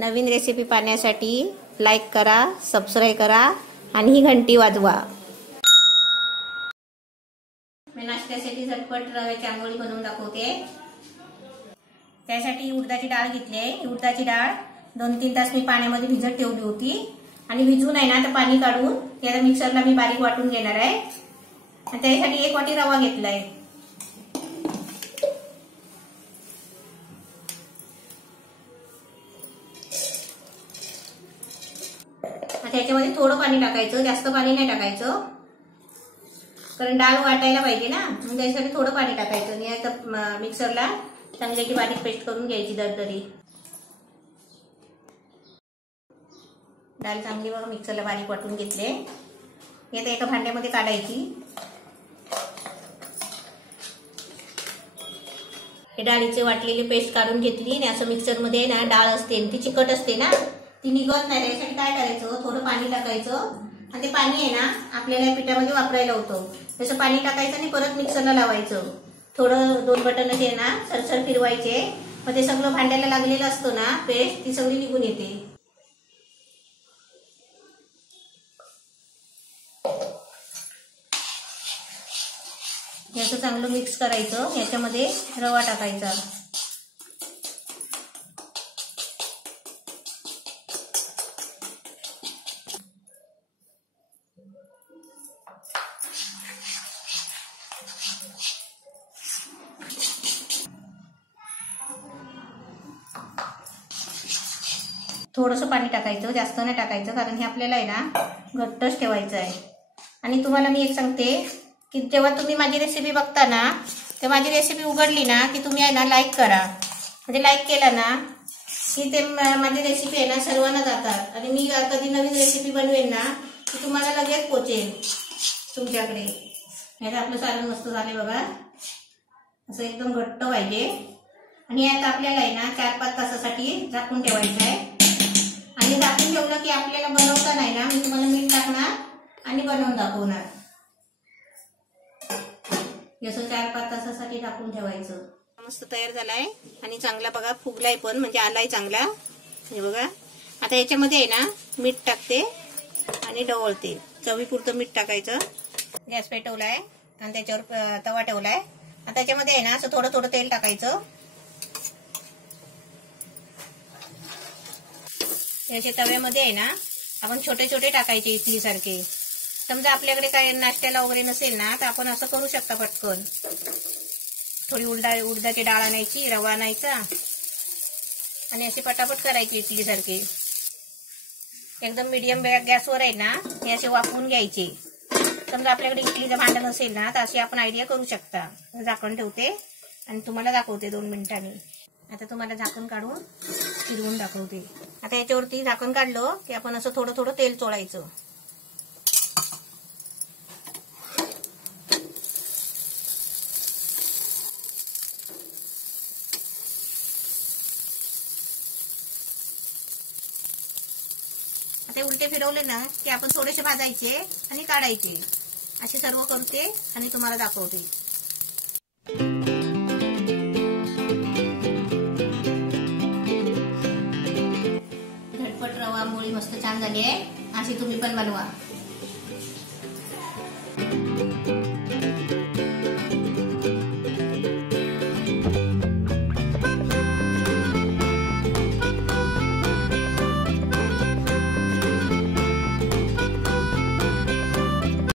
नवीन recipe पाहण्यासाठी like करा, subscribe करा आणि ही घंटी वाजवा। मी नाश्त्यासाठी झटपट रव्याची आंबोळी बनवून दाखवते। त्यासाठी उडदाची डाळ घेतली आहे। उडदाची डाळ 2-3 तास मी पाण्यामध्ये भिजत ठेवली होती आणि भिजून आहे ना तर पाणी काढून त्याला मिक्सरला मी बारीक वाटून घेणार आहे। आणि त्यासाठी 1 वाटी रवा घेतलाय। त्याच्यामध्ये थोडं पाणी टाकायचं, जास्त पाणी नाही टाकायचं, कारण डाळ वाटायला पाहिजे ना, मग त्यासाठी थोडं पाणी टाकायचं आणि आता मिक्सरला चांगल्याची बारीक पेस्ट करून घ्यायची दरदरी। डाळ चांगली बघा मिक्सरला बारीक वाटून घेतले। आता एका भांड्यामध्ये काढायची। हे डाळीचे वाटलेली पेस्ट काढून घेतली आणि असं मिक्सरमध्ये ना डाळ असते ती चिकट असते ना, ती निघत नाही। त्यासाठी काय करायचं, थोडं पाणी टाकायचं आणि ते पाणी आहे ना आपल्याला पिठामध्ये वापरायला होतं। तसं पाणी टाकायचं आणि परत मिक्सरला लावायचं। थोडं 2 बटन जे ना सरसर फिरवायचे, मग ते सगळं भांड्याला लागलेलं असतं ना पेस्ट ती सगळी निघून येते। याचं चांगलं मिक्स करायचं। याच्यामध्ये रवा टाकायचा। थोडंसं पाणी टाकायचं, जास्त नाही टाकायचं, कारण हे आपल्याला आहे ना घट्टच ठेवायचं आहे। आणि तुम्हाला मी एक सांगते की जेव्हा तुम्ही माझी रेसिपी बघता ना, ते माझी रेसिपी उघडली ना की तुम्ही आहे ना लाईक करा। म्हणजे लाईक केला ना की ते माझी रेसिपी आहे ना सर्वांना जातात आणि मी कधी नवीन रेसिपी बनवेन ना की तुम्हाला लगेच पोचेल तुमच्याकडे। हे आपलं सारण मस्त झाले बघा, असं एकदम घट्ट पाहिजे। आणि आता आपल्याला आहे ना 4-5 तासासाठी झाकून ठेवायचं आहे। आणि झाकून ठेवलं की आपल्याला बनवता नाही ना, मी तुम्हाला मीठ टाकणार आणि बनवून दाखवणार। याचं 4-5 तासासाठी झाकून ठेवायचं। मस्त तयार झालाय आणि चांगला बघा फुगलाय पण, म्हणजे आलाय चांगला। हे बघा आता याच्यामध्ये आहे ना मीठ टाकते आणि ढवळते। चवीपुरतं मीठ टाकायचं। गॅस पेटवलाय आणि त्याच्यावर तवा ठेवलाय। आता त्याच्यामध्ये आहे ना असं थोडं थोडं तेल टाकायचं। याच्या तव्यामध्ये आहे ना आपण छोटे छोटे टाकायचे इडली सारखे। समजा आपल्याकडे काय नाश्त्याला वगैरे नसेल ना तर आपण असं करू शकता पटकन। थोडी उडदाची डाळ आणायची, रवा आणायचा आणि अशी पटापट करायची इडली सारखे। एकदम मीडियम गॅसवर आहे ना हे असे वाफवून घ्यायचे। समजा आपल्याकडे इडलीचं भांडं नसेल ना तर अशी आपण आयडिया करू शकता। झाकण ठेवते आणि तुम्हाला दाखवते 2 मिनिटांनी। आता तुम्हाला झाकण काढून फिरवून दाखवते। आता याच्यावरती झाकण काढलं की आपण असं थोडं थोडं तेल चोळायचं। आता उलटे फिरवले ना की आपण थोडेसे भाजायचे आणि काढायचे। असे सर्व करते आणि तुम्हाला दाखवते। झटपट रवा आंबोळी मस्त छान झाली आहे। अशी तुम्ही पण बनवा।